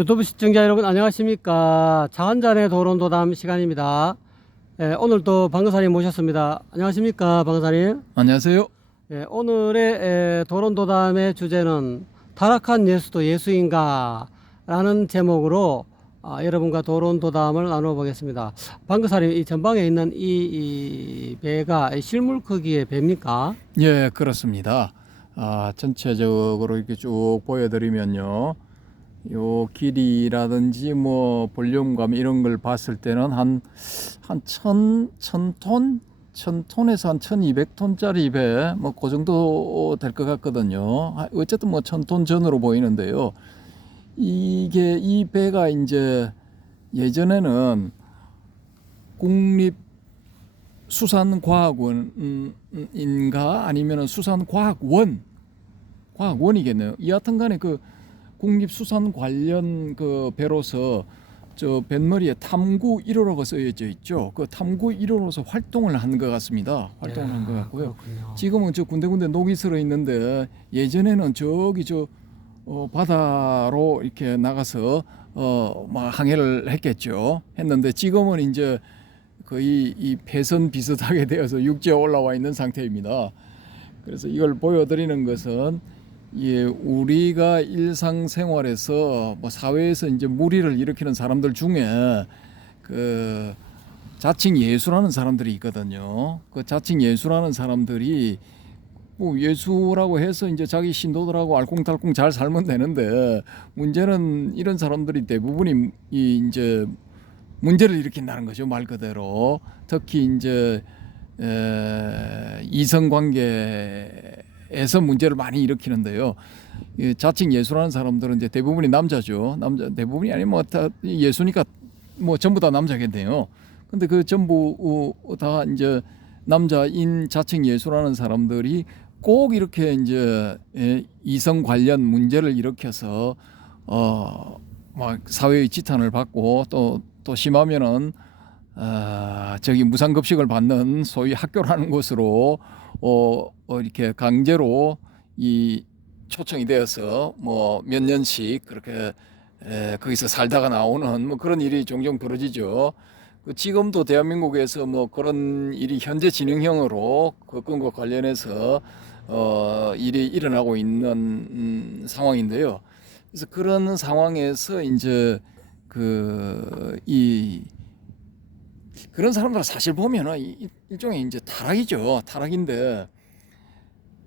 유튜브 시청자 여러분 안녕하십니까. 차한잔의 도론도담 시간입니다. 오늘도 방금사님 모셨습니다. 안녕하십니까 방금사님. 안녕하세요. 오늘의 도론도담의 주제는 타락한 예수도 예수인가 라는 제목으로 여러분과 도론도담을 나눠보겠습니다. 방금사님, 이 전방에 있는 이 배가 실물 크기의 배입니까? 예, 그렇습니다. 전체적으로 이렇게 쭉 보여드리면요. 요 길이라든지 뭐 볼륨감 이런 걸 봤을 때는 한 천톤에서 한 1200톤짜리 배, 뭐 그 정도 될 것 같거든요. 어쨌든 뭐 1000톤 전으로 보이는데요. 이 배가 이제 예전에는 국립수산과학원인가 아니면 과학원이겠네요. 여하튼간에 그 국립수산 관련 그 배로서 저 뱃머리에 탐구 1호라고 쓰여져 있죠. 그 탐구 1호로서 활동을 한 것 같습니다. 활동을 한 것 같고요. 그렇군요. 지금은 저 군데군데 녹이 슬어 있는데 예전에는 저기 바다로 이렇게 나가서 막 항해를 했는데 지금은 이제 거의 이 폐선 비슷하게 되어서 육지에 올라와 있는 상태입니다. 그래서 이걸 보여드리는 것은 우리가 일상생활에서 뭐 사회에서 이제 무리를 일으키는 사람들 중에 그 자칭 예수라는 사람들이 있거든요. 그 자칭 예수라는 사람들이 뭐 예수라고 해서 이제 자기 신도들하고 알콩달콩 잘 살면 되는데 문제는 이런 사람들이 대부분이 이제 문제를 일으킨다는 거죠. 말 그대로. 특히 이제 이성관계에서 문제를 많이 일으키는데요. 자칭 예수라는 사람들은 이제 대부분이 남자죠. 대부분이 아니면 뭐 다 예수니까 뭐 전부 다 남자겠네요. 근데 그 전부 다 이제 남자인 자칭 예수라는 사람들이 꼭 이렇게 이제 이성 관련 문제를 일으켜서 막 사회의 지탄을 받고 또 심하면은 저기 무상급식을 받는 소위 학교라는 곳으로 이렇게 강제로 이 초청이 되어서 뭐 몇 년씩 그렇게 거기서 살다가 나오는 뭐 그런 일이 종종 벌어지죠. 지금도 대한민국에서 뭐 그런 일이 현재 진행형으로 그 건과 관련해서 일이 일어나고 있는 상황인데요. 그래서 그런 상황에서 이제 그런 사람들 사실 보면은 일종의 이제 타락이죠. 타락인데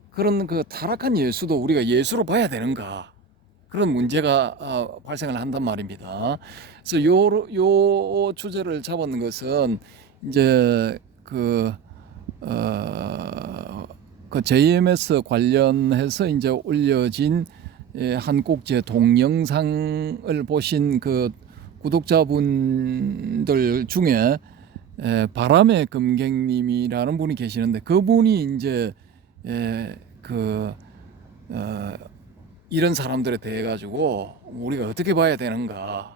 그런 그 타락한 예수도 우리가 예수로 봐야 되는가? 그런 문제가 발생을 한단 말입니다. 그래서 요 주제를 잡은 것은 이제 그 JMS 관련해서 이제 올려진 한국제 동영상을 보신 그 구독자분들 중에 바람의 금객님이라는 분이 계시는데 그분이 이제 이런 사람들에 대해 가지고 우리가 어떻게 봐야 되는가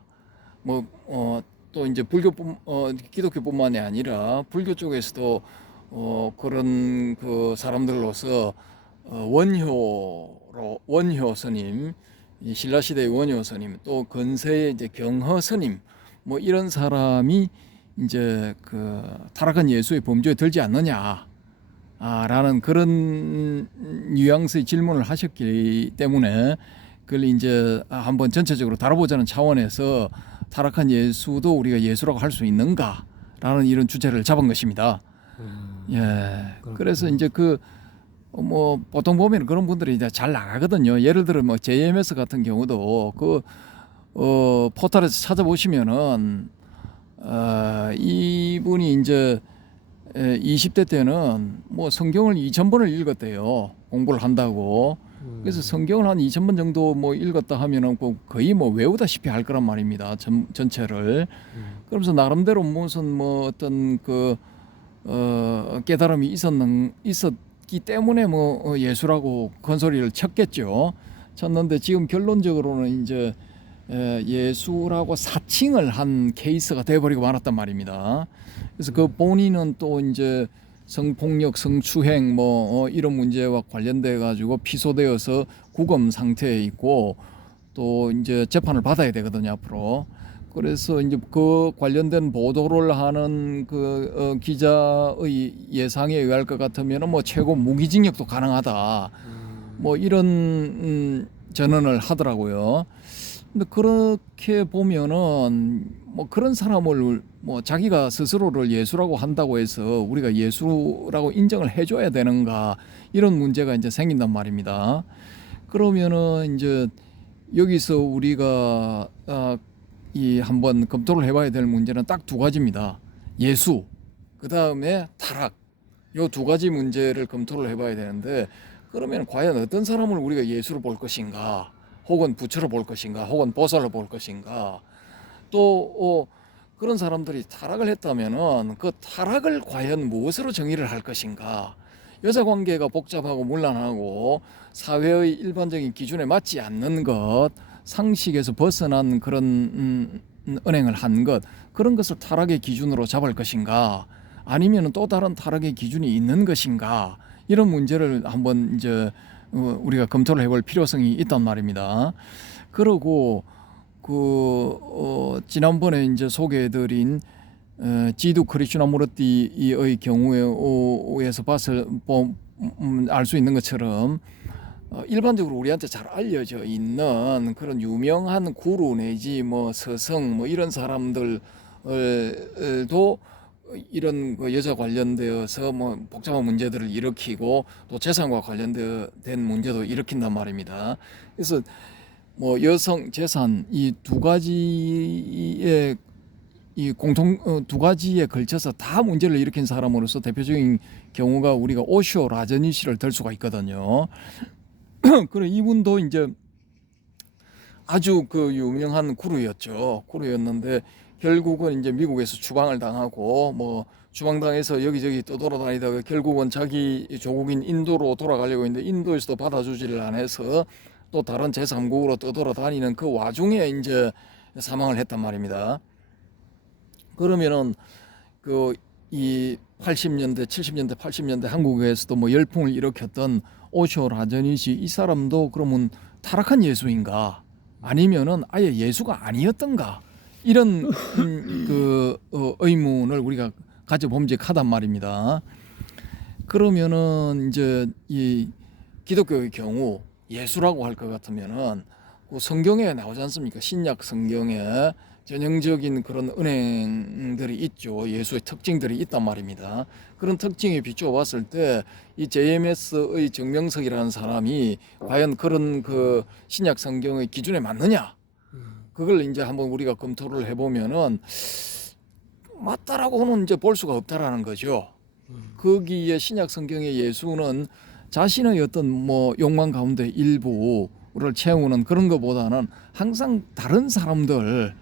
또 이제 기독교뿐만이 아니라 불교 쪽에서도 그런 그 사람들로서 원효 스님, 신라 시대의 원효 스님, 또 근세의 이제 경허 스님, 뭐 이런 사람이 이제 그 타락한 예수의 범주에 들지 않느냐, 라는 그런 뉘앙스의 질문을 하셨기 때문에 그걸 이제 한번 전체적으로 다뤄보자는 차원에서 타락한 예수도 우리가 예수라고 할 수 있는가라는 이런 주제를 잡은 것입니다. 그래서 이제 뭐 보통 보면 그런 분들이 이제 잘 나가거든요. 예를 들어 뭐 JMS 같은 경우도 포털에서 찾아보시면은 이분이 이제 20대 때는 뭐 성경을 2000번을 읽었대요. 공부를 한다고. 그래서 성경을 한 2000번 정도 뭐 읽었다 하면은 거의 뭐 외우다시피 할 거란 말입니다. 전체를. 그러면서 나름대로 무슨 뭐 어떤 깨달음이 있었기 때문에 뭐 예수라고 건소리를 쳤는데 지금 결론적으로는 이제 예수라고 사칭을 한 케이스가 돼버리고 말았단 말입니다. 그래서 그 본인은 또 이제 성폭력, 성추행 뭐 이런 문제와 관련돼 가지고 피소되어서 구금 상태에 있고 또 이제 재판을 받아야 되거든요 앞으로. 그래서 이제 그 관련된 보도를 하는 그 기자의 예상에 의할 것 같으면은 뭐 최고 무기징역도 가능하다. 뭐 이런 전언을 하더라고요. 근데 그렇게 보면은 뭐 그런 사람을 뭐 자기가 스스로를 예수라고 한다고 해서 우리가 예수라고 인정을 해줘야 되는가 이런 문제가 이제 생긴단 말입니다. 그러면은 이제 여기서 우리가 이 한번 검토를 해봐야 될 문제는 딱 두 가지입니다. 예수, 그 다음에 타락. 요 두 가지 문제를 검토를 해봐야 되는데 그러면 과연 어떤 사람을 우리가 예수로 볼 것인가, 혹은 부처로 볼 것인가, 혹은 보살로 볼 것인가. 또 그런 사람들이 타락을 했다면은 그 타락을 과연 무엇으로 정의를 할 것인가. 여자 관계가 복잡하고 문란하고 사회의 일반적인 기준에 맞지 않는 것, 상식에서 벗어난 그런 은행을 한 것, 그런 것을 타락의 기준으로 잡을 것인가, 아니면 또 다른 타락의 기준이 있는 것인가, 이런 문제를 한번 이제 우리가 검토를 해볼 필요성이 있단 말입니다. 그리고 지난번에 이제 소개해드린 지두 크리슈나무르티의 경우에서 봤을 알 수 있는 것처럼 일반적으로 우리한테 잘 알려져 있는 그런 유명한 구루 내지 뭐 서성 뭐 이런 사람들도 이런 그 여자 관련되어서 뭐 복잡한 문제들을 일으키고 또 재산과 관련된 문제도 일으킨단 말입니다. 그래서 뭐 여성 재산 이 두 가지의 이 공통 두 가지에 걸쳐서 다 문제를 일으킨 사람으로서 대표적인 경우가 우리가 오쇼 라저니시를 들 수가 있거든요. 그래 이분도 이제 아주 그 유명한 구루였죠. 구루였는데 결국은 이제 미국에서 추방을 당하고 뭐 추방당해서 여기저기 떠돌아다니다가 결국은 자기 조국인 인도로 돌아가려고 했는데 인도에서도 받아주지를 안 해서 또 다른 제3국으로 떠돌아다니는 그 와중에 이제 사망을 했단 말입니다. 그러면은 그 이 80년대, 70년대, 80년대 한국에서도 뭐 열풍을 일으켰던 오쇼 라저니시 이 사람도 그러면 타락한 예수인가 아니면은 아예 예수가 아니었던가 이런 의문을 우리가 가져봄직하단 말입니다. 그러면은 이제 이 기독교의 경우 예수라고 할 것 같으면은 그 성경에 나오지 않습니까? 신약 성경에 전형적인 그런 은행들이 있죠. 예수의 특징들이 있단 말입니다. 그런 특징에 비추어 봤을 때 이 JMS의 정명석이라는 사람이 과연 그런 그 신약 성경의 기준에 맞느냐? 그걸 이제 한번 우리가 검토를 해보면은 맞다라고는 이제 볼 수가 없다라는 거죠. 거기에 신약 성경의 예수는 자신의 어떤 뭐 욕망 가운데 일부를 채우는 그런 것보다는 항상 다른 사람들을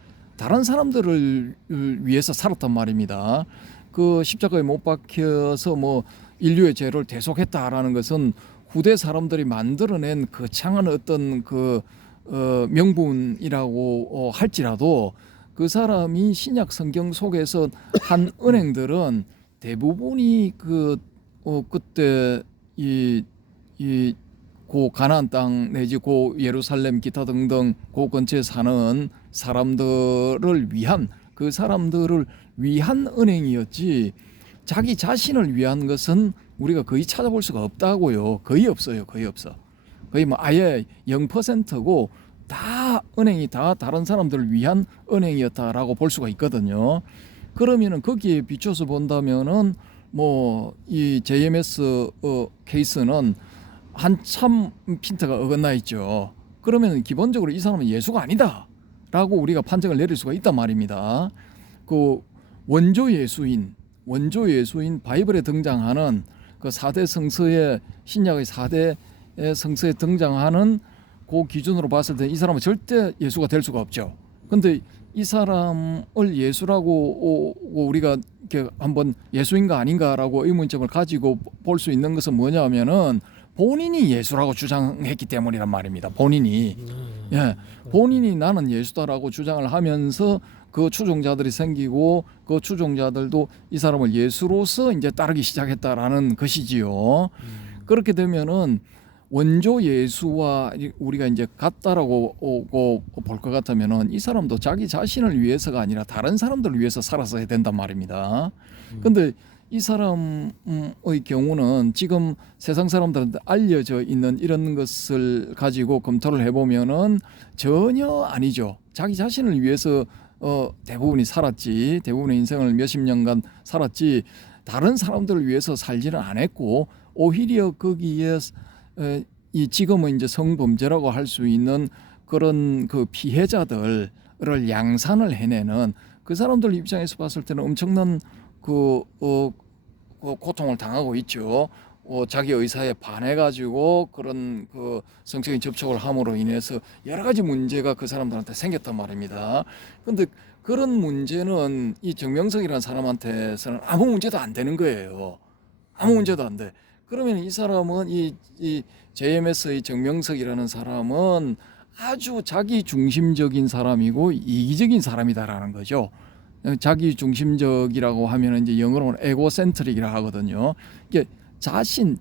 위해서 살았단 말입니다. 그 십자가에 못 박혀서 뭐 인류의 죄를 대속했다라는 것은 후대 사람들이 만들어낸 거창한 어떤 그 명분이라고 할지라도 그 사람이 신약 성경 속에서 한 은행들은 대부분이 그때 고 가나안 땅 내지 고 예루살렘 기타 등등 그 근처에 사는 사람들을 위한 그 사람들을 위한 은행이었지 자기 자신을 위한 것은 우리가 거의 찾아볼 수가 없다고요. 거의 없어요. 거의 없어. 거의 뭐 아예 0%고 다 은행이 다 다른 사람들을 위한 은행이었다라고 볼 수가 있거든요. 그러면은 거기에 비춰서 본다면은 뭐 이 JMS 케이스는 한참 핀트가 어긋나 있죠. 그러면 기본적으로 이 사람은 예수가 아니다라고 우리가 판정을 내릴 수가 있단 말입니다. 그 원조 예수인 바이블에 등장하는 그 4대 성서의 신약의 4대 성서에 등장하는 그 기준으로 봤을 때 이 사람은 절대 예수가 될 수가 없죠. 근데 이 사람을 예수라고 우리가 이렇게 한번 예수인가 아닌가라고 의문점을 가지고 볼 수 있는 것은 뭐냐면은 본인이 예수라고 주장했기 때문이란 말입니다. 본인이 나는 예수다라고 주장을 하면서 그 추종자들이 생기고 그 추종자들도 이 사람을 예수로서 이제 따르기 시작했다라는 것이지요. 그렇게 되면은 원조 예수와 우리가 이제 같다라고 볼 것 같으면은 이 사람도 자기 자신을 위해서가 아니라 다른 사람들을 위해서 살았어야 된단 말입니다. 근데 이 사람의 경우는 지금 세상 사람들한테 알려져 있는 이런 것을 가지고 검토를 해보면은 전혀 아니죠. 자기 자신을 위해서 대부분이 살았지, 대부분의 인생을 몇십 년간 살았지, 다른 사람들을 위해서 살지는 않았고, 오히려 거기에 이 지금은 이제 성범죄라고 할 수 있는 그런 그 피해자들을 양산을 해내는 그 사람들 입장에서 봤을 때는 엄청난 그 고통을 당하고 있죠. 자기 의사에 반해가지고 그런 그 성적인 접촉을 함으로 인해서 여러 가지 문제가 그 사람들한테 생겼단 말입니다. 그런데 그런 문제는 이 정명석이라는 사람한테서는 아무 문제도 안 되는 거예요. 아무 문제도 안 돼. 그러면 이 사람은 이 JMS의 정명석이라는 사람은 아주 자기 중심적인 사람이고 이기적인 사람이다라는 거죠. 자기 중심적이라고 하면 이제 영어로는 에고센트릭이라 하거든요. 이게 자신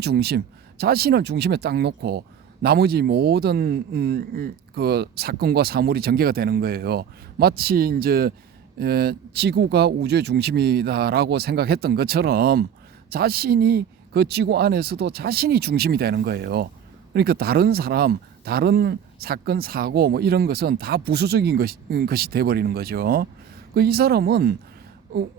중심, 자신을 중심에 딱 놓고 나머지 모든 그 사건과 사물이 전개가 되는 거예요. 마치 이제 지구가 우주의 중심이다라고 생각했던 것처럼 자신이 그 지구 안에서도 자신이 중심이 되는 거예요. 그러니까 다른 사람, 다른 사건, 사고 뭐 이런 것은 다 부수적인 것이 돼버리는 거죠. 이 사람은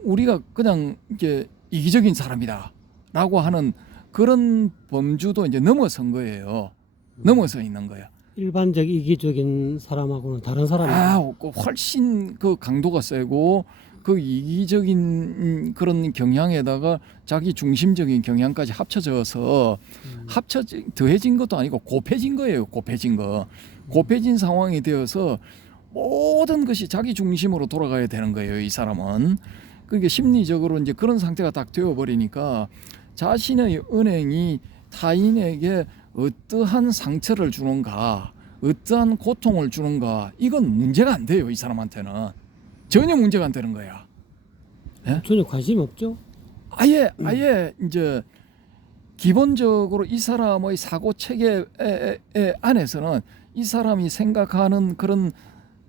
우리가 그냥 이게 이기적인 사람이다라고 하는 그런 범주도 이제 넘어선 거예요. 넘어서 있는 거야. 일반적 이기적인 사람하고는 다른 사람이에요. 훨씬 그 강도가 세고 그 이기적인 그런 경향에다가 자기 중심적인 경향까지 합쳐져서 더해진 것도 아니고 곱해진 거예요. 곱해진 상황이 되어서 모든 것이 자기 중심으로 돌아가야 되는 거예요. 이 사람은. 그러니까 심리적으로 이제 그런 상태가 딱 되어버리니까 자신의 은행이 타인에게 어떠한 상처를 주는가, 어떠한 고통을 주는가, 이건 문제가 안 돼요. 이 사람한테는 전혀 문제가 안 되는 거야. 예? 전혀 관심이 없죠. 아예 이제 기본적으로 이 사람의 사고 체계 안에서는 이 사람이 생각하는 그런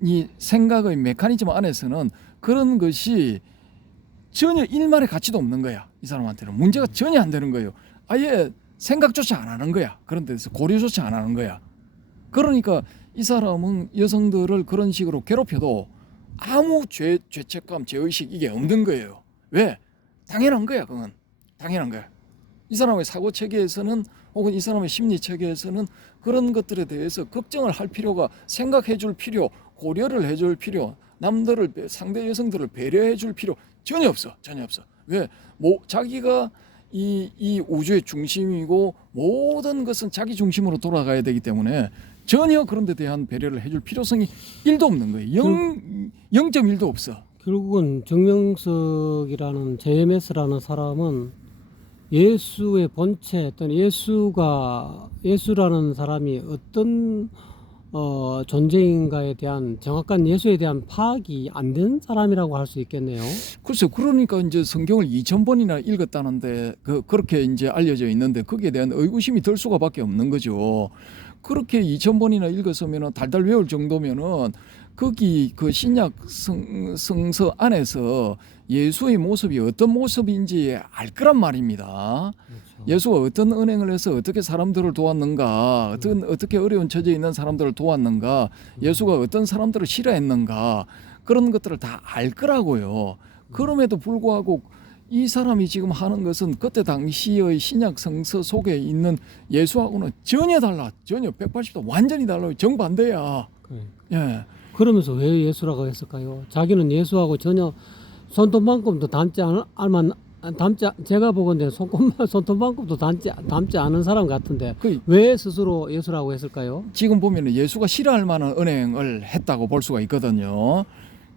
이 생각의 메커니즘 안에서는 그런 것이 전혀 일말의 가치도 없는 거야. 이 사람한테는 문제가 전혀 안 되는 거예요. 아예 생각조차 안 하는 거야. 그런 데서 고려조차 안 하는 거야. 그러니까 이 사람은 여성들을 그런 식으로 괴롭혀도 아무 죄책감, 죄의식 이게 없는 거예요. 왜? 당연한 거야. 그건 당연한 거야. 이 사람의 사고 체계에서는 혹은 이 사람의 심리 체계에서는 그런 것들에 대해서 걱정을 할 필요가, 생각해 줄 필요, 고려를 해줄 필요, 남들을, 상대 여성들을 배려해 줄 필요 전혀 없어. 왜? 자기가 이 우주의 중심이고 모든 것은 자기 중심으로 돌아가야 되기 때문에 전혀 그런 데 대한 배려를 해줄 필요성이 1도 없는 거예요. 0.1도 없어. 결국은 정명석이라는 JMS라는 사람은 예수의 본체, 어떤 예수라는 사람이 어떤 존재인가에 대한 정확한 예수에 대한 파악이 안 된 사람이라고 할 수 있겠네요. 글쎄요. 그러니까 이제 성경을 2000번이나 읽었다는데 그렇게 이제 알려져 있는데 거기에 대한 의구심이 들 수가밖에 없는 거죠. 그렇게 2000번이나 읽었으면은 달달 외울 정도면은 거기 그 신약 성서 안에서 예수의 모습이 어떤 모습인지 알 거란 말입니다. 그렇죠. 예수가 어떤 은행을 해서 어떻게 사람들을 도왔는가, 어떻게 어려운 처지에 있는 사람들을 도왔는가, 예수가 어떤 사람들을 싫어했는가, 그런 것들을 다 알 거라고요. 그럼에도 불구하고 이 사람이 지금 하는 것은 그때 당시의 신약 성서 속에 있는 예수하고는 전혀 달라. 전혀 180도 완전히 달라요. 정반대야. 예. 그러면서 왜 예수라고 했을까요? 자기는 예수하고 전혀 손톱만큼도 제가 보건대 손톱만큼도 닮지 않은 사람 같은데 왜 스스로 예수라고 했을까요? 지금 보면 예수가 싫어할 만한 은행을 했다고 볼 수가 있거든요.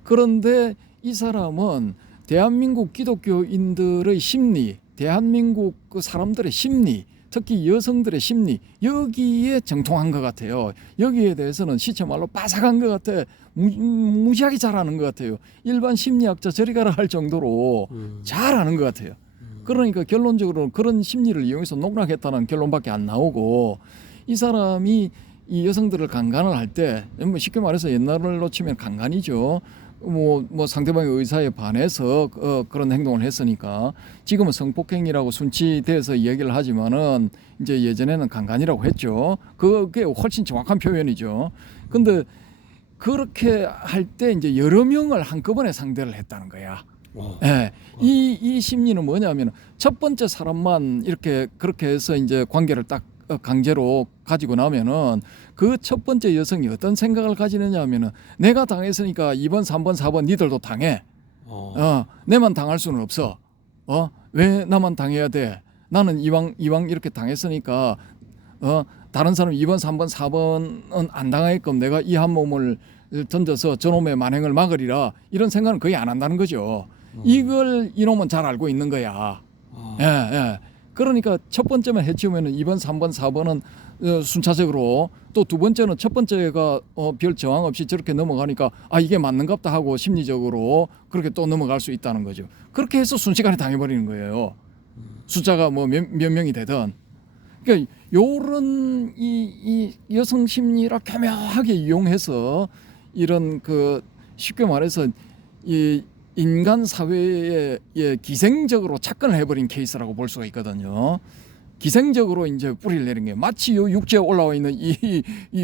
그런데 이 사람은 대한민국 기독교인들의 심리, 대한민국 그 사람들의 심리, 특히 여성들의 심리, 여기에 정통한 것 같아요. 여기에 대해서는 시체말로 빠삭한 것 같아. 무지하게 잘하는 것 같아요. 일반 심리학자 저리 가라 할 정도로 잘하는 것 같아요. 그러니까 결론적으로 그런 심리를 이용해서 농락했다는 결론밖에 안 나오고 이 사람이 이 여성들을 강간을 할 때 뭐 쉽게 말해서 옛날로 치면 강간이죠. 뭐 상대방의 의사에 반해서 그런 행동을 했으니까 지금은 성폭행이라고 순치돼서 이야기를 하지만은 이제 예전에는 강간이라고 했죠. 그게 훨씬 정확한 표현이죠. 근데 그렇게 할 때 이제 여러 명을 한꺼번에 상대를 했다는 거야. 예. 이 심리는 뭐냐면 첫 번째 사람만 이렇게 그렇게 해서 이제 관계를 딱 강제로 가지고 나면은 그 첫 번째 여성이 어떤 생각을 가지느냐 하면은 내가 당했으니까 2번, 3번, 4번 니들도 당해. 내만 당할 수는 없어. 왜 나만 당해야 돼? 나는 이왕 이렇게 당했으니까 다른 사람 2번, 3번, 4번은 안 당하게끔 내가 이 한 몸을 던져서 저놈의 만행을 막으리라 이런 생각은 거의 안 한다는 거죠. 이걸 이놈은 잘 알고 있는 거야. 예. 그러니까 첫 번째만 해치우면은 2번, 3번, 4번은 순차적으로 또 두 번째는 첫 번째가 별 저항 없이 저렇게 넘어가니까 아 이게 맞는갑다 하고 심리적으로 그렇게 또 넘어갈 수 있다는 거죠. 그렇게 해서 순식간에 당해버리는 거예요. 숫자가 뭐 몇 명이 되든. 그러니까 요런 이 여성 심리를 교묘하게 이용해서 이런 그 쉽게 말해서 이 인간 사회에 기생적으로 착근을 해버린 케이스라고 볼 수가 있거든요. 기생적으로 이제 뿌리를 내린 게 마치 요 육지에 올라와 있는 이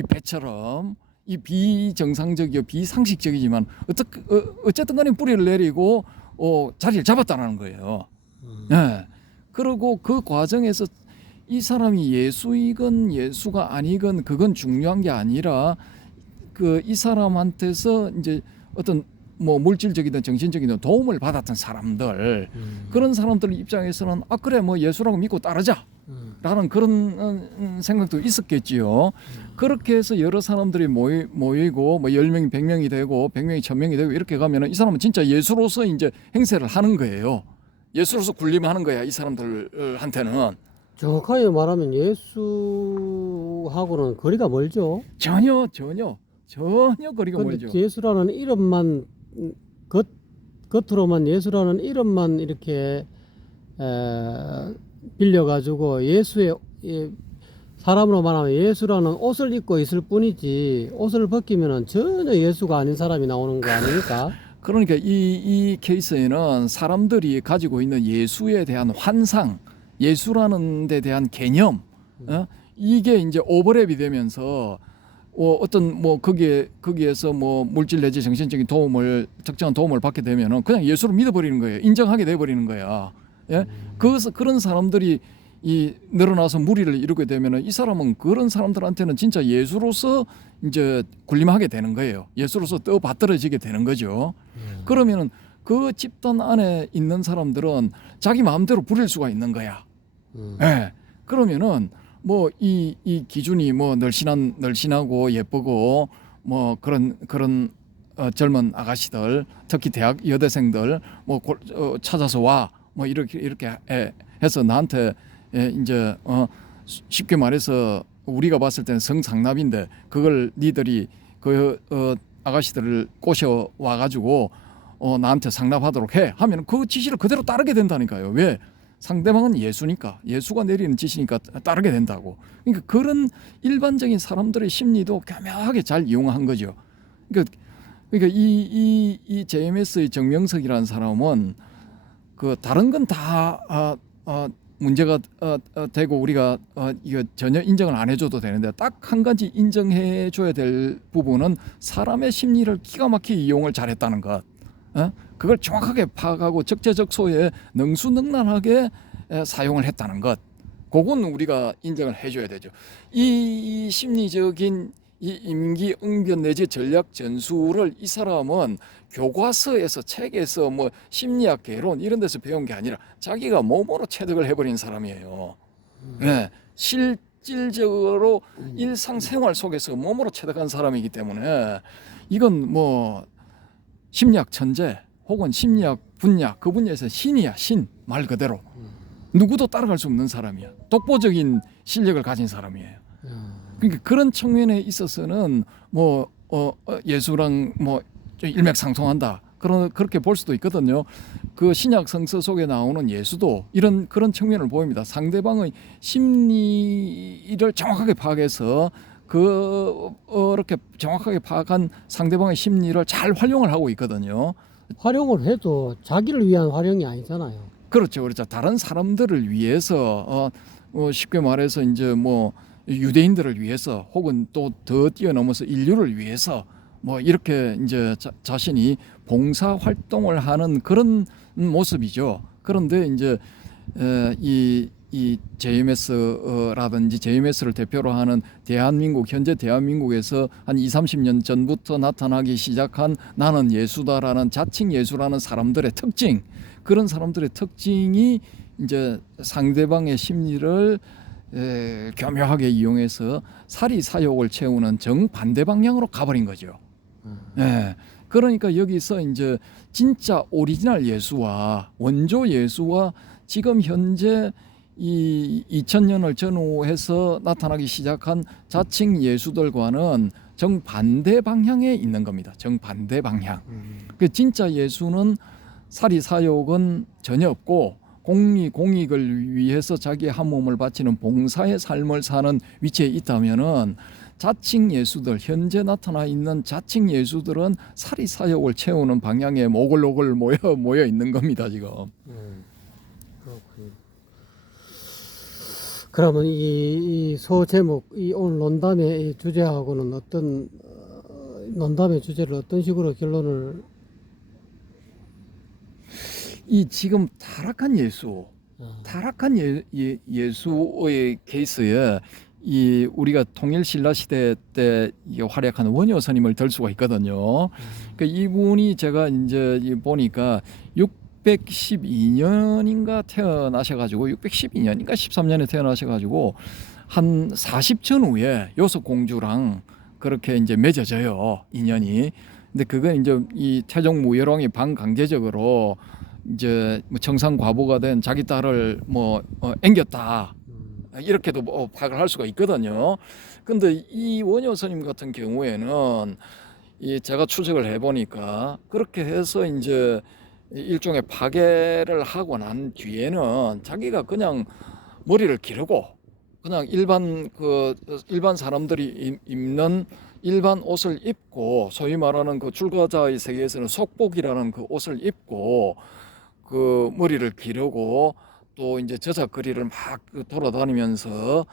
배처럼 이 비정상적이고 비상식적이지만 어쨌든 간에 뿌리를 내리고 자리를 잡았다는 거예요. 네. 그리고 그 과정에서 이 사람이 예수이건 예수가 아니건 그건 중요한 게 아니라 그 이 사람한테서 이제 어떤 뭐 물질적이든 정신적이든 도움을 받았던 사람들 그런 사람들 입장에서는 아 그래 뭐 예수라고 믿고 따르자 라는 그런 생각도 있었겠지요. 그렇게 해서 여러 사람들이 모이고 뭐 10명이 100명이 되고 100명이 1000명이 되고 이렇게 가면은 이 사람은 진짜 예수로서 이제 행세를 하는 거예요. 예수로서 군림하는 거야 이 사람들한테는. 정확하게 말하면 예수하고는 거리가 멀죠. 전혀 거리가 멀죠. 예수라는 이름만 겉으로만 예수라는 이름만 이렇게 빌려가지고 예수의 사람으로 말하면 예수라는 옷을 입고 있을 뿐이지 옷을 벗기면은 전혀 예수가 아닌 사람이 나오는 거 아닙니까? 그러니까 이 케이스에는 사람들이 가지고 있는 예수에 대한 환상, 예수라는 데 대한 개념, 이게 이제 오버랩이 되면서 어떤 뭐 거기에서 뭐 물질 내지 정신적인 도움을 적정한 도움을 받게 되면은 그냥 예수를 믿어버리는 거예요. 인정하게 돼버리는 거야. 예? 그런 사람들이 늘어나서 무리를 이루게 되면은 이 사람은 그런 사람들한테는 진짜 예수로서 이제 군림하게 되는 거예요. 예수로서 떠받들어지게 되는 거죠. 그러면은 그 집단 안에 있는 사람들은 자기 마음대로 부릴 수가 있는 거야. 예. 그러면은 뭐 이 기준이 뭐 날씬하고 예쁘고 뭐 그런 젊은 아가씨들 특히 대학 여대생들 뭐 찾아서 와 뭐 이렇게 해서 나한테 이제 쉽게 말해서 우리가 봤을 때는 성상납인데 그걸 니들이 그 아가씨들을 꼬셔 와 가지고 나한테 상납하도록 해 하면 그 지시를 그대로 따르게 된다니까요. 왜? 상대방은 예수니까 예수가 내리는 지시니까 따르게 된다고. 그러니까 그런 일반적인 사람들의 심리도 교묘하게 잘 이용한 거죠. 그러니까 이 JMS의 정명석이라는 사람은 그 다른 건 다 문제가 되고 우리가 이거 전혀 인정을 안 해줘도 되는데 딱 한 가지 인정해줘야 될 부분은 사람의 심리를 기가 막히게 이용을 잘했다는 것. 그걸 정확하게 파악하고 적재적소에 능수능란하게 사용을 했다는 것. 그건 우리가 인정을 해줘야 되죠. 이 심리적인 이 임기응변 내지 전략 전술을 이 사람은 교과서에서 책에서 뭐 심리학 개론 이런 데서 배운 게 아니라 자기가 몸으로 체득을 해버린 사람이에요. 네, 실질적으로 일상생활 속에서 몸으로 체득한 사람이기 때문에 이건 뭐 심리학 천재 혹은 심리학 분야 그 분야에서 신이야 신 말 그대로 누구도 따라갈 수 없는 사람이야. 독보적인 실력을 가진 사람이에요. 그러니까 그런 측면에 있어서는 뭐 예수랑 뭐 일맥상통한다 그렇게 볼 수도 있거든요. 그 신약 성서 속에 나오는 예수도 그런 측면을 보입니다. 상대방의 심리를 정확하게 파악해서 이렇게 정확하게 파악한 상대방의 심리를 잘 활용을 하고 있거든요. 활용을 해도 자기를 위한 활용이 아니잖아요. 그렇죠. 다른 사람들을 위해서 쉽게 말해서 이제 뭐 유대인들을 위해서 혹은 또 더 뛰어넘어서 인류를 위해서 뭐 이렇게 이제 자신이 봉사 활동을 하는 그런 모습이죠. 그런데 이제 이 JMS라든지 JMS를 대표로 하는 현재 대한민국에서 한 20-30년 전부터 나타나기 시작한 나는 예수다라는 자칭 예수라는 사람들의 특징, 그런 사람들의 특징이 이제 상대방의 심리를 교묘하게 이용해서 사리 사욕을 채우는 정반대 방향으로 가버린 거죠. 그러니까 여기서 이제 진짜 오리지널 예수와 원조 예수와 지금 현재 이 2000년을 전후해서 나타나기 시작한 자칭 예수들과는 정반대 방향에 있는 겁니다. 정반대 방향. 그 진짜 예수는 사리 사욕은 전혀 없고 공익을 위해서 자기의 한 몸을 바치는 봉사의 삶을 사는 위치에 있다면은 자칭 예수들, 현재 나타나 있는 자칭 예수들은 사리 사욕을 채우는 방향에 오글오글 모여 있는 겁니다, 지금. 그렇군요. 그러면 이 소제목, 이 오늘 논담의 주제하고는 논담의 주제를 어떤 식으로 결론을? 이 지금 타락한 예수의 케이스에 이 우리가 통일 신라 시대 때 활약한 원효 스님을 들 수가 있거든요. 그러니까 이분이 제가 이제 보니까 612년인가 태어나셔가지고 612년인가 13년에 태어나셔가지고 한 40전 후에 요속공주랑 그렇게 이제 맺어져요, 인연이. 근데 그건 이제 이 태종무열왕이 반강제적으로 이제 청산과부가 된 자기 딸을 앵겼다, 이렇게도 파악을 할 수가 있거든요. 근데 이 원효 스님 같은 경우에는 제가 추적을 해보니까 그렇게 해서 이제 일종의 파괴를 하고 난 뒤에는 자기가 그냥 머리를 기르고 그냥 일반 사람들이 입는 일반 옷을 입고, 소위 말하는 그 출가자의 세계에서는 속복이라는 그 옷을 입고 그 머리를 기르고 또 이제 저작거리를 막 돌아다니면서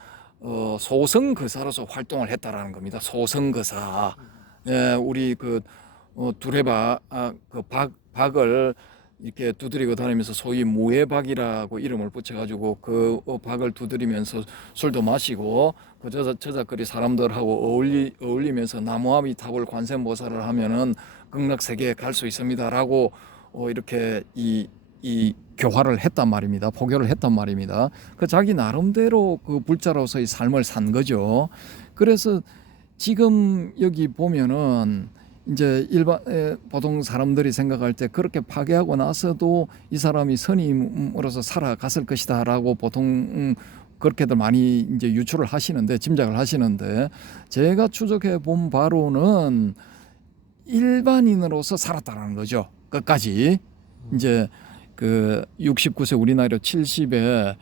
소성거사로서 활동을 했다라는 겁니다. 소성거사. 우리 박을 이렇게 두드리고 다니면서 소위 무해박이라고 이름을 붙여가지고 그 박을 두드리면서 술도 마시고 그 저작거리 사람들하고 어울리면서 나무아미타불 관세음보살을 하면은 극락세계에 갈 수 있습니다라고 이렇게 이 교화를 했단 말입니다. 포교를 했단 말입니다. 그 자기 나름대로 그 불자로서의 삶을 산 거죠. 그래서 지금 여기 보면은 이제 보통 사람들이 생각할 때 그렇게 파괴하고 나서도 이 사람이 스님으로서 살아갔을 것이다라고 보통 그렇게들 많이 이제 유추를 하시는데, 짐작을 하시는데, 제가 추적해 본 바로는 일반인으로서 살았다는 거죠. 끝까지. 이제 그 69세 우리 나이로 70에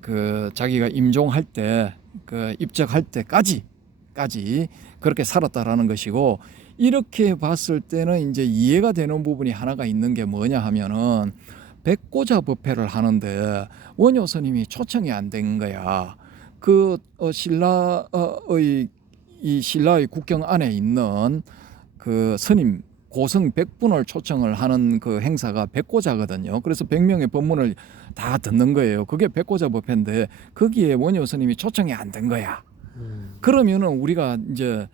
그 자기가 임종할 때, 그 입적할 때까지 그렇게 살았다라는 것이고, 이렇게 봤을 때는 이제 이해가 되는 부분이 하나가 있는 게 뭐냐 하면은 백고자 법회를 하는데 원효 스님이 초청이 안 된 거야. 그 신라의 국경 안에 있는 그 스님 고성 100분을 초청을 하는 그 행사가 백고자거든요. 그래서 100명의 법문을 다 듣는 거예요. 그게 백고자 법회인데 거기에 원효 스님이 초청이 안 된 거야. 그러면은 우리가 이제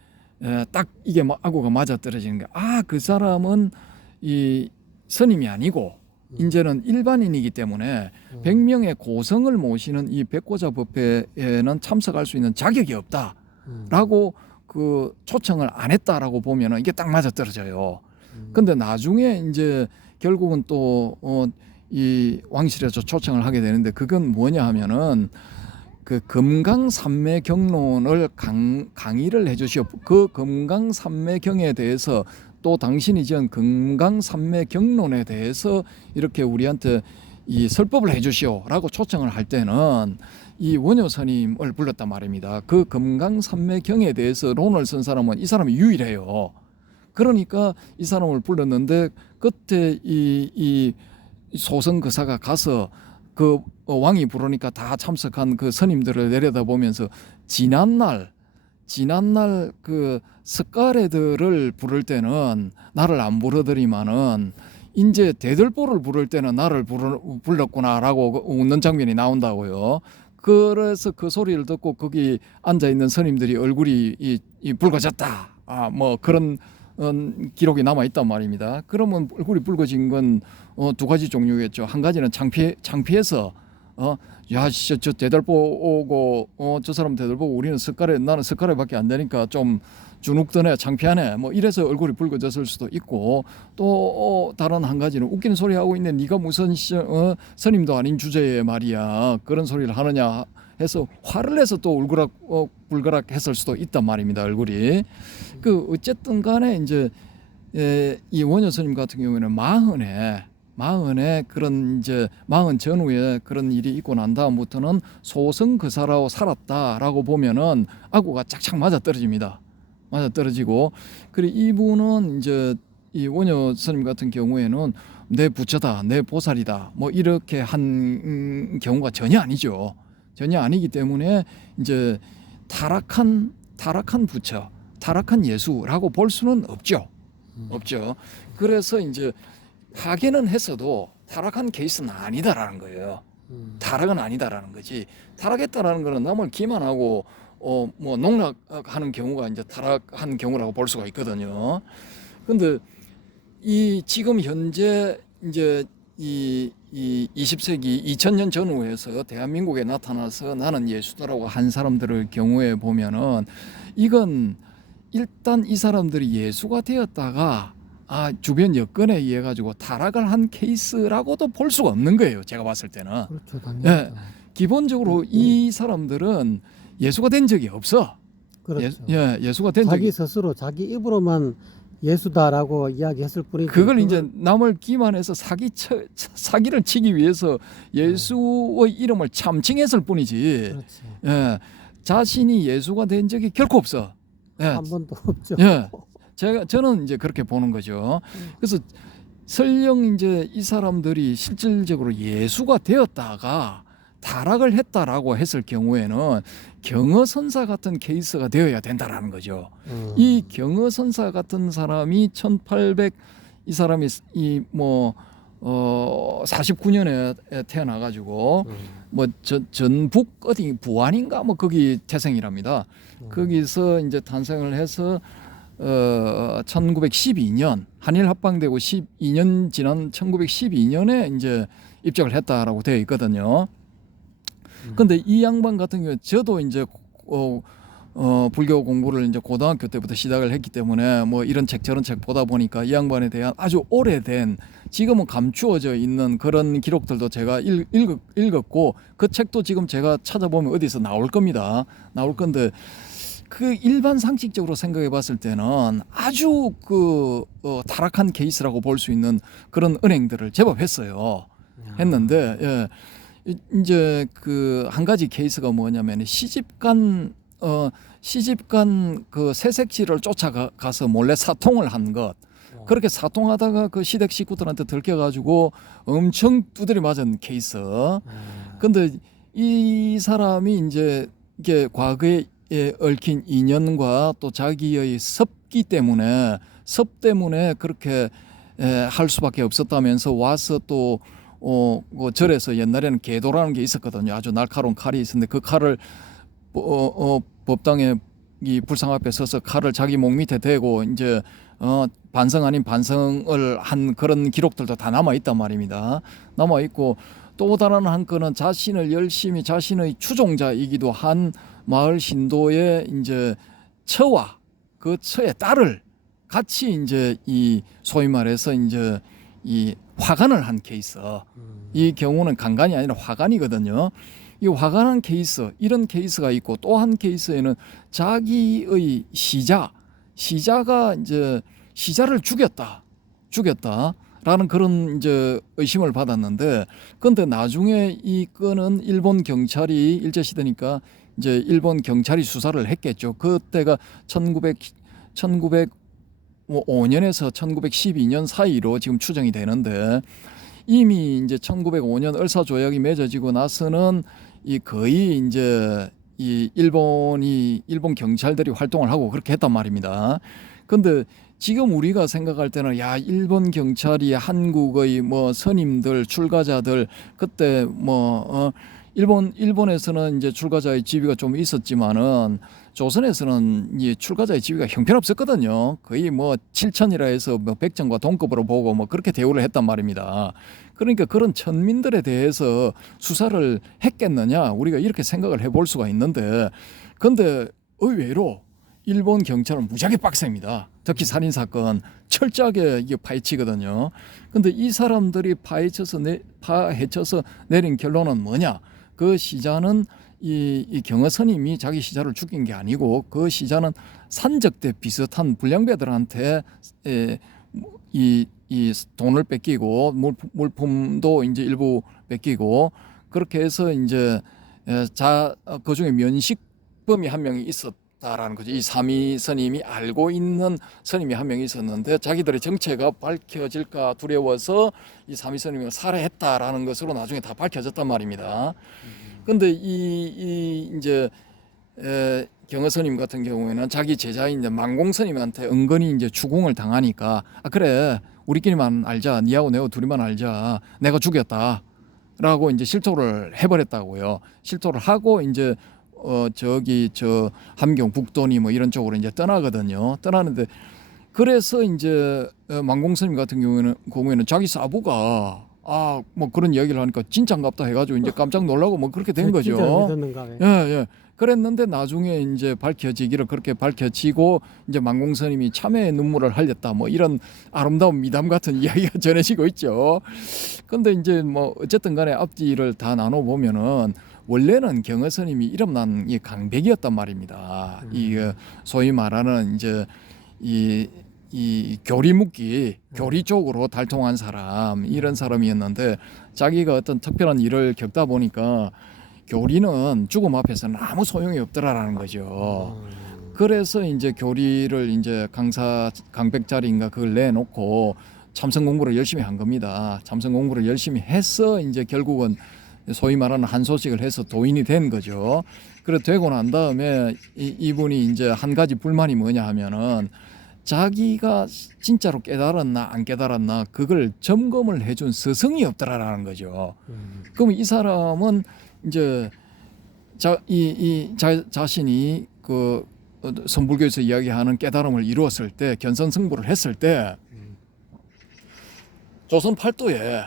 딱 이게 아구가 맞아 떨어지는 게, 그 사람은 이 스님이 아니고 이제는 일반인이기 때문에 100명의 고성을 모시는 이 백고자 법회에는 참석할 수 있는 자격이 없다라고 그 초청을 안 했다라고 보면은 이게 딱 맞아 떨어져요. 근데 나중에 이제 결국은 또 이 왕실에서 초청을 하게 되는데, 그건 뭐냐 하면은 그 금강산매 경론을 강의를 해주시오. 그 금강산매 경에 대해서 또 당신이 지은 금강산맥 경론에 대해서 이렇게 우리한테 이 설법을 해주시오라고 초청을 할 때는 이 원효 스님을 불렀단 말입니다. 그 금강산맥경에 대해서 론을 쓴 사람은 이 사람이 유일해요. 그러니까 이 사람을 불렀는데 그때 이 소성거사가 가서 그 왕이 부르니까 다 참석한 그 스님들을 내려다보면서 지난날 그 석가래들을 부를 때는 나를 안 부르더니만은 이제 대들보를 부를 때는 나를 불렀구나라고 웃는 장면이 나온다고요. 그래서 그 소리를 듣고 거기 앉아 있는 스님들이 얼굴이 이 붉어졌다. 뭐 그런 기록이 남아 있단 말입니다. 그러면 얼굴이 붉어진 건 두 가지 종류겠죠. 한 가지는 창피해서 야, 저 대들보 오고 저 사람 대들보고 우리는 나는 석가래밖에 안 되니까 좀 주눅드네, 창피하네, 뭐 이래서 얼굴이 붉어졌을 수도 있고, 또 다른 한 가지는 웃기는 소리 하고 있네, 네가 무슨 스님도 아닌 주제에 말이야 그런 소리를 하느냐 해서 화를 내서 또 울그락 했을 수도 있단 말입니다. 얼굴이 그 어쨌든 간에 이제 이 원효 스님 같은 경우에는 마흔에 그런 이제 마흔 전후에 그런 일이 있고 난 다음부터는 소성거사라고 살았다라고 보면은 아구가 짝짝 맞아 떨어지고, 그리고 이분은 이제 이 원효 스님 같은 경우에는 내 부처다, 내 보살이다, 뭐 이렇게 한 경우가 전혀 아니죠. 전혀 아니기 때문에 이제 타락한 부처, 타락한 예수라고 볼 수는 없죠. 그래서 이제 하게는 했어도 타락한 케이스는 아니다라는 거예요. 타락은 아니다라는 거지. 타락했다라는 거는 남을 기만하고 뭐 농락하는 경우가 이제 타락한 경우라고 볼 수가 있거든요. 근데 이 지금 현재 이제 이 20세기 2000년 전후에서 대한민국에 나타나서 나는 예수다라고 한 사람들의 경우에 보면은 이건 일단 이 사람들이 예수가 되었다가 주변 여건에 의해 가지고 타락을 한 케이스라고도 볼 수가 없는 거예요. 제가 봤을 때는. 그렇죠, 당연히. 기본적으로 이 사람들은 예수가 된 적이 없어. 그렇죠. 예수가 된 자기 적이. 스스로 자기 입으로만 예수다라고 이야기했을 뿐이지. 그걸 이제 남을 기만해서 사기를 치기 위해서 예수의 이름을 참칭했을 뿐이지. 그렇지. 자신이 예수가 된 적이 결코 없어. 한 번도 없죠. 저는 이제 그렇게 보는 거죠. 그래서 설령 이제 이 사람들이 실질적으로 예수가 되었다가 타락을 했다라고 했을 경우에는 경허선사 같은 케이스가 되어야 된다라는 거죠. 이 경허선사 같은 사람이 1800 이 사람이 49년에 태어나 가지고 뭐 전북 어디 부안인가 뭐 거기 태생이랍니다. 거기서 이제 탄생을 해서 1912년 한일 합방되고 12년 지난 1912년에 이제 입적을 했다라고 되어 있거든요. 근데 이 양반 같은 경우 저도 이제 불교 공부를 이제 고등학교 때부터 시작을 했기 때문에 뭐 이런 책 저런 책 보다 보니까 이 양반에 대한 아주 오래된 지금은 감추어져 있는 그런 기록들도 제가 읽었고 그 책도 지금 제가 찾아보면 어디서 나올 겁니다. 나올 건데 그 일반 상식적으로 생각해 봤을 때는 아주 타락한 케이스라고 볼 수 있는 그런 은행들을 제법 했는데 이제 그 한 가지 케이스가 뭐냐면 시집간 그 새색시를 쫓아가서 몰래 사통을 한 것. 그렇게 사통하다가 그 시댁 식구들한테 들켜가지고 엄청 두드려 맞은 케이스. 근데 이 사람이 이제 이게 과거에 얽힌 인연과 또 자기의 섭 때문에 그렇게 할 수밖에 없었다면서 와서 또 그 절에서 옛날에는 계도라는 게 있었거든요. 아주 날카로운 칼이 있었는데 그 칼을 법당에 이 불상 앞에 서서 칼을 자기 목 밑에 대고 이제 반성 아닌 반성을 한 그런 기록들도 다 남아 있단 말입니다. 남아 있고 또 다른 한 건은 자신을 열심히 자신의 추종자이기도 한 마을 신도의 이제 처와 그 처의 딸을 같이 이제 이 소위 말해서 이제 이 화간을 한 케이스. 이 경우는 강간이 아니라 화간이거든요. 이 화간한 케이스, 이런 케이스가 있고 또 한 케이스에는 자기의 시자가 이제 시자를 죽였다라는 그런 이제 의심을 받았는데, 근데 나중에 이 건은 일본 경찰이 일제시대니까 이제 일본 경찰이 수사를 했겠죠. 그때가 1905년에서 1912년 사이로 지금 추정이 되는데, 이미 이제 1905년 을사조약이 맺어지고 나서는 이 거의 이제 이 일본 경찰들이 활동을 하고 그렇게 했단 말입니다. 근데 지금 우리가 생각할 때는 야, 일본 경찰이 한국의 뭐 선임들, 출가자들 그때 일본에서는 이제 출가자의 지위가 좀 있었지만은 조선에서는 이 출가자의 지위가 형편없었거든요. 거의 뭐 7천이라 해서 뭐 백정과 동급으로 보고 뭐 그렇게 대우를 했단 말입니다. 그러니까 그런 천민들에 대해서 수사를 했겠느냐, 우리가 이렇게 생각을 해볼 수가 있는데, 근데 의외로 일본 경찰은 무지하게 빡셉니다. 특히 살인 사건 철저하게 이게 파헤치거든요. 근데 이 사람들이 파헤쳐서 내린 결론은 뭐냐? 그 시자는 이 경허 스님이 자기 시자를 죽인 게 아니고, 그 시자는 산적대 비슷한 불량배들한테 이 돈을 뺏기고 물품도 이제 일부 뺏기고, 그렇게 해서 이제 그 중에 면식범이 한 명이 있었다라는 거죠. 이 사미 스님이 알고 있는 스님이 한 명이 있었는데, 자기들의 정체가 밝혀질까 두려워서 이 사미 스님을 살해했다라는 것으로 나중에 다 밝혀졌단 말입니다. 근데 이제 경허 스님 같은 경우에는 자기 제자인 이제 망공 스님한테 은근히 이제 추궁을 당하니까, 아 그래, 우리끼리만 알자, 니하고 내하고 둘이만 알자, 내가 죽였다라고 이제 실토를 해버렸다고요. 실토를 하고 이제 저 함경 북도니 뭐 이런 쪽으로 이제 떠나거든요. 떠나는데, 그래서 이제 망공 스님 같은 경우에는 자기 사부가 뭐 그런 이야기를 하니까 진짜인갑다 해가지고 이제 깜짝 놀라고 뭐 그렇게 된 거죠. 진짜 믿었는가 왜? 예. 그랬는데 나중에 이제 밝혀지기를 그렇게 밝혀지고, 이제 망공 스님이 참회의 눈물을 흘렸다 뭐 이런 아름다운 미담 같은 이야기가 전해지고 있죠. 근데 이제 뭐 어쨌든 간에 앞뒤를 다 나눠 보면은 원래는 경허 스님이 이름난 이 강백이었단 말입니다. 이 소위 말하는 이제 이 교리 묵기, 교리 쪽으로 달통한 사람, 이런 사람이었는데, 자기가 어떤 특별한 일을 겪다 보니까 교리는 죽음 앞에서는 아무 소용이 없더라라는 거죠. 그래서 이제 교리를 이제 강백자리인가 그걸 내놓고 참선 공부를 열심히 한 겁니다. 참선 공부를 열심히 해서 이제 결국은 소위 말하는 한소식을 해서 도인이 된 거죠. 그래 되고 난 다음에 이분이 이제 한 가지 불만이 뭐냐 하면은, 자기가 진짜로 깨달았나 안 깨달았나 그걸 점검을 해준 스승이 없더라라는 거죠. 그러면 이 사람은 이제 자신이 그 선불교에서 이야기하는 깨달음을 이루었을 때, 견선승부를 했을 때 조선 팔도에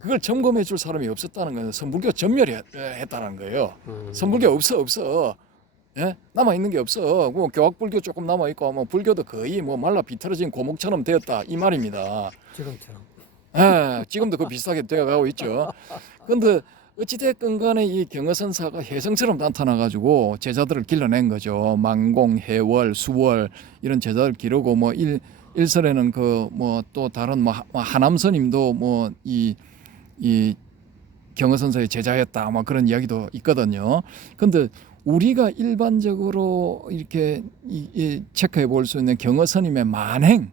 그걸 점검해 줄 사람이 없었다는 거예요. 선불교 전멸했다는 거예요. 선불교 없어. 예? 남아 있는 게 없어. 뭐 교학불교 조금 남아 있고, 뭐 불교도 거의 뭐 말라 비틀어진 고목처럼 되었다 이 말입니다. 지금처럼. 예, 지금도 그 비슷하게 되어가고 있죠. 그런데 어찌됐건 간에 이 경허선사가 혜성처럼 나타나가지고 제자들을 길러낸 거죠. 망공, 해월, 수월 이런 제자들 기르고, 뭐 일설에는 그 뭐 또 다른 뭐 하남스님도 뭐 이 경허선사의 제자였다 뭐 그런 이야기도 있거든요. 근데 우리가 일반적으로 이렇게 체크해 볼 수 있는 경허 스님의 만행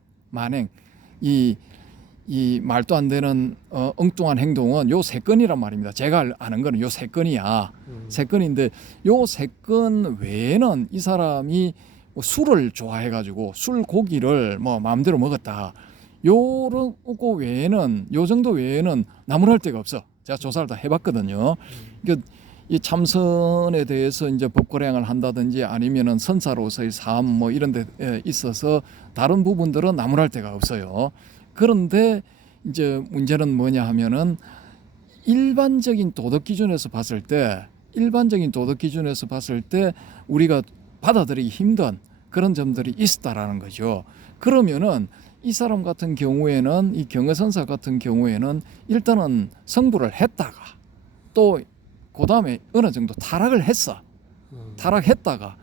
이 말도 안 되는 엉뚱한 행동은 요 세 건이란 말입니다. 제가 아는 거는 요 세 건이야. 세 건인데, 요 세 건 외에는 이 사람이 뭐 술을 좋아해 가지고 술 고기를 뭐 마음대로 먹었다, 요거 외에는, 요 정도 외에는 나무랄 데가 없어. 제가 조사를 다 해봤거든요. 그러니까 이 참선에 대해서 이제 법고량을 한다든지 아니면은 선사로서의 삶 뭐 이런 데 있어서 다른 부분들은 나무랄 데가 없어요. 그런데 이제 문제는 뭐냐 하면은, 일반적인 도덕 기준에서 봤을 때 우리가 받아들이기 힘든 그런 점들이 있었다라는 거죠. 그러면은 이 사람 같은 경우에는, 이 경허선사 같은 경우에는 일단은 성불을 했다가 또 그 다음에 어느 정도 타락을 했어. 타락했다가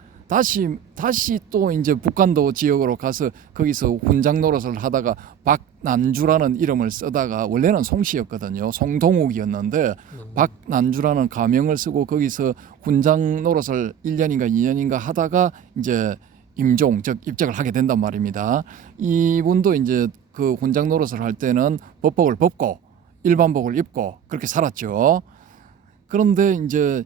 다시 또 이제 북간도 지역으로 가서 거기서 훈장 노릇을 하다가 박난주라는 이름을 쓰다가 원래는 송씨였거든요. 송동욱이었는데 박난주라는 가명을 쓰고 거기서 훈장 노릇을 1년인가 2년인가 하다가 이제 임종 즉 입적을 하게 된단 말입니다. 이분도 이제 그 훈장 노릇을 할 때는 법복을 벗고 일반복을 입고 그렇게 살았죠. 그런데 이제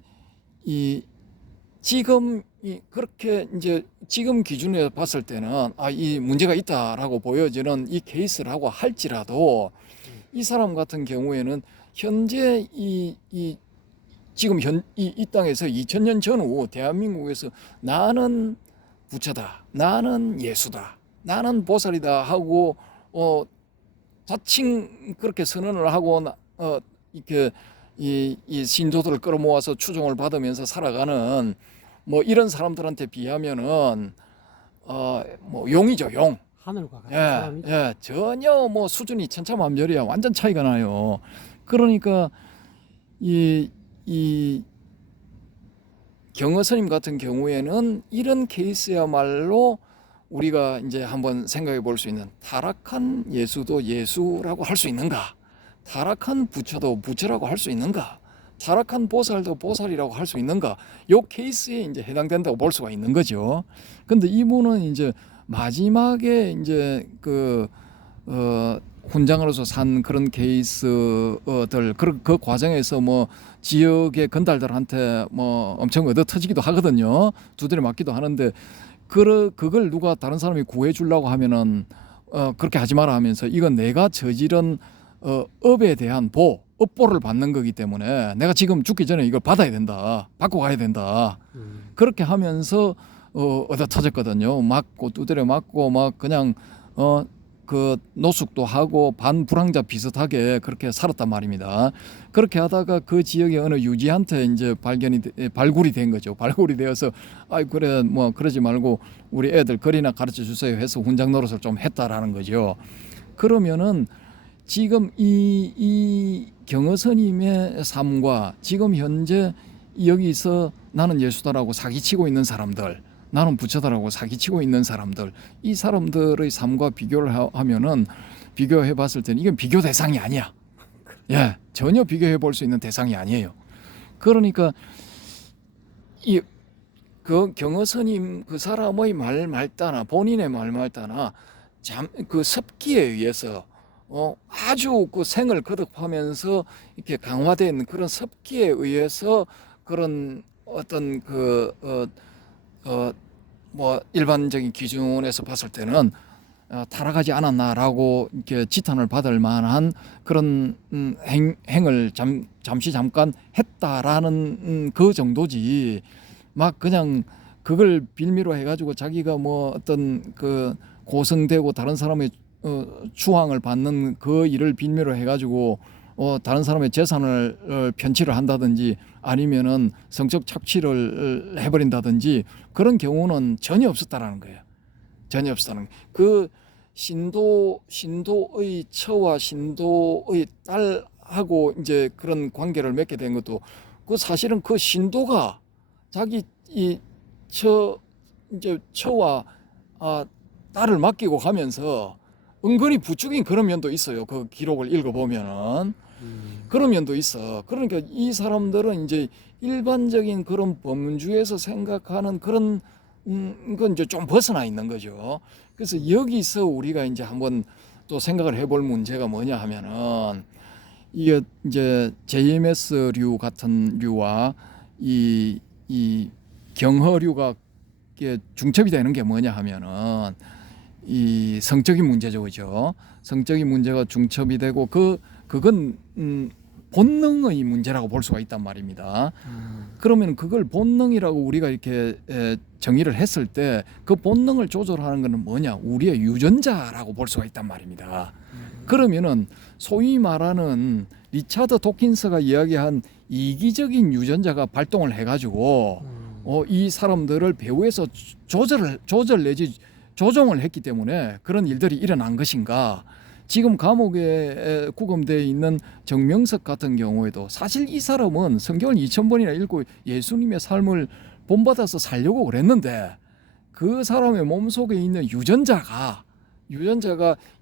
지금 그렇게 이제 지금 기준에 봤을 때는 이 문제가 있다라고 보여지는 이 케이스라고 할지라도 이 사람 같은 경우에는 현재 지금 이 땅에서 2000년 전후 대한민국에서 나는 부처다, 나는 예수다, 나는 보살이다 하고 자칭 그렇게 선언을 하고 이렇게 이 신도들을 끌어모아서 추종을 받으면서 살아가는 뭐 이런 사람들한테 비하면은 뭐 용이죠, 용. 하늘과 같은 예, 사람이죠. 예, 전혀 뭐 수준이 천차만별이야. 완전 차이가 나요. 그러니까 이 경허 스님 같은 경우에는 이런 케이스야말로 우리가 이제 한번 생각해 볼 수 있는 타락한 예수도 예수라고 할 수 있는가? 타락한 부처도 부처라고 할 수 있는가? 타락한 보살도 보살이라고 할 수 있는가? 요 케이스에 이제 해당된다고 볼 수가 있는 거죠. 근데 이분은 이제 마지막에 이제 훈장으로서 산 그런 케이스들 그 과정에서 뭐 지역의 건달들한테 뭐 엄청 얻어 터지기도 하거든요. 두드려 맞기도 하는데 그걸 누가 다른 사람이 구해 주려고 하면은 그렇게 하지 마라 하면서 이건 내가 저지른 업에 대한 업보를 받는 거기 때문에 내가 지금 죽기 전에 이걸 받아야 된다. 받고 가야 된다. 그렇게 하면서 얻어 터졌거든요. 맞고 두드려 맞고 막 그냥 그 노숙도 하고 반불황자 비슷하게 그렇게 살았단 말입니다. 그렇게 하다가 그 지역의 어느 유지한테 이제 발굴이 된 거죠. 발굴이 되어서 그래 뭐 그러지 말고 우리 애들 글이나 가르쳐 주세요 해서 훈장 노릇을 좀 했다라는 거죠. 그러면은 지금 이 경허 스님의 삶과 지금 현재 여기서 나는 예수다라고 사기치고 있는 사람들, 나는 부처다라고 사기치고 있는 사람들, 이 사람들의 삶과 비교를 하면은 비교해 봤을 때는 이건 비교 대상이 아니야. 예, 전혀 비교해 볼 수 있는 대상이 아니에요. 그러니까 그 경허 스님 그 사람의 말따나 본인의 말따나 그 습기에 의해서 아주 그 생을 거듭하면서 이렇게 강화된 그런 습기에 의해서 그런 어떤 뭐 일반적인 기준에서 봤을 때는 타락하지 않았나라고 이렇게 지탄을 받을 만한 그런 행을 잠시 잠깐 했다라는 그 정도지 막 그냥 그걸 빌미로 해가지고 자기가 뭐 어떤 그 고성되고 다른 사람의 추앙을 받는 그 일을 빌미로 해가지고 다른 사람의 재산을 편취를 한다든지 아니면은 성적 착취를 해버린다든지 그런 경우는 전혀 없었다라는 거예요. 전혀 없었다는 거예요. 그 신도의 처와 신도의 딸하고 이제 그런 관계를 맺게 된 것도 그 사실은 그 신도가 자기 이제 처와 딸을 맡기고 가면서 은근히 부추긴 그런 면도 있어요. 그 기록을 읽어보면은 그런 면도 있어. 그러니까 이 사람들은 이제 일반적인 그런 법문주에서 생각하는 그런 건 이제 좀 벗어나 있는 거죠. 그래서 여기서 우리가 이제 한번 또 생각을 해볼 문제가 뭐냐 하면은 이게 이제 JMS류 같은 류와 이 경허류가 중첩이 되는 게 뭐냐 하면은 이 성적인 문제죠, 그죠? 성적인 문제가 중첩이 되고 그건 본능의 문제라고 볼 수가 있단 말입니다. 그러면 그걸 본능이라고 우리가 이렇게 정의를 했을 때 그 본능을 조절하는 것은 뭐냐? 우리의 유전자라고 볼 수가 있단 말입니다. 그러면은 소위 말하는 리차드 도킨스가 이야기한 이기적인 유전자가 발동을 해가지고 이 사람들을 배후에서 조절 내지 조종을 했기 때문에 그런 일들이 일어난 것인가? 지금 감옥에 구금되어 있는 정명석 같은 경우에도 사실 이 사람은 성경을 2000번이나 읽고 예수님의 삶을 본받아서 살려고 그랬는데 그 사람의 몸속에 있는 유전자가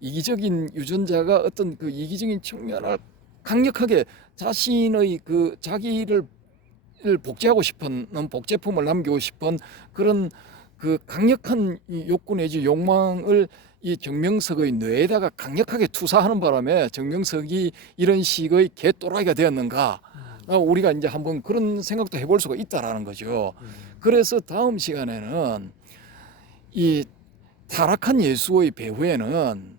이기적인 유전자가 어떤 그 이기적인 측면을 강력하게 자신의 그 자기를 복제하고 싶은 복제품을 남기고 싶은 그런 그 강력한 이 욕구 내지 욕망을 이 정명석의 뇌에다가 강력하게 투사하는 바람에 정명석이 이런 식의 개또라이가 되었는가? 우리가 이제 한번 그런 생각도 해볼 수가 있다라는 거죠. 그래서 다음 시간에는 이 타락한 예수의 배후에는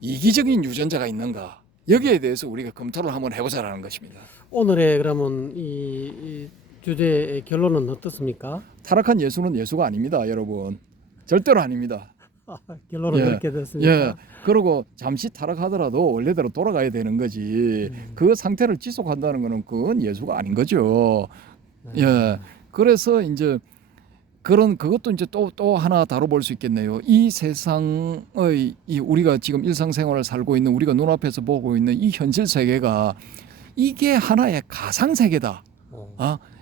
이기적인 유전자가 있는가? 여기에 대해서 우리가 검토를 한번 해보자라는 것입니다. 오늘의 그러면 이 주제의 결론은 어떻습니까? 타락한 예수는 예수가 아닙니다, 여러분. 절대로 아닙니다. 결론은 예, 그렇게 됐습니까? 예. 그리고 잠시 타락하더라도 원래대로 돌아가야 되는 거지. 그 상태를 지속한다는 것은 그건 예수가 아닌 거죠. 예. 그래서 이제 그것도 이제 또 하나 다뤄볼 수 있겠네요. 이 세상의 우리가 지금 일상생활을 살고 있는 우리가 눈앞에서 보고 있는 이 현실 세계가 이게 하나의 가상 세계다.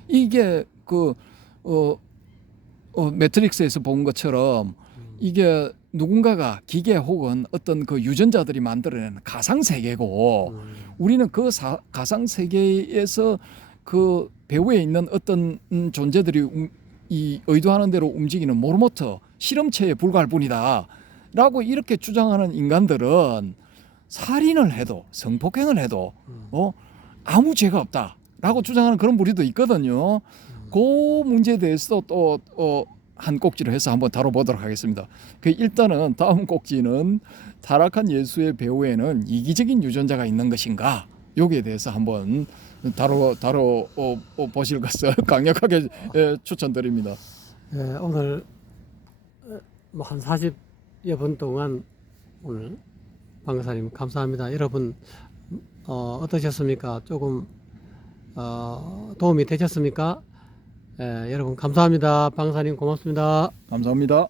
이게 매트릭스에서 본 것처럼 이게 누군가가 기계 혹은 어떤 그 유전자들이 만들어낸 가상 세계고 우리는 그 가상 세계에서 그 배후에 있는 어떤 존재들이 이 의도하는 대로 움직이는 모르모터 실험체에 불과할 뿐이다라고 이렇게 주장하는 인간들은 살인을 해도 성폭행을 해도 아무 죄가 없다라고 주장하는 그런 무리도 있거든요. 그 문제에 대해서 또 한 꼭지를 해서 한번 다뤄보도록 하겠습니다. 일단은 다음 꼭지는 타락한 예수의 배후에는 이기적인 유전자가 있는 것인가? 여기에 대해서 한번 다뤄 보실 것을 강력하게 추천드립니다. 오늘 뭐 한 40여 분 동안 오늘 방사님 감사합니다. 여러분 어떠셨습니까? 조금 도움이 되셨습니까? 여러분 감사합니다. 방사님 고맙습니다. 감사합니다.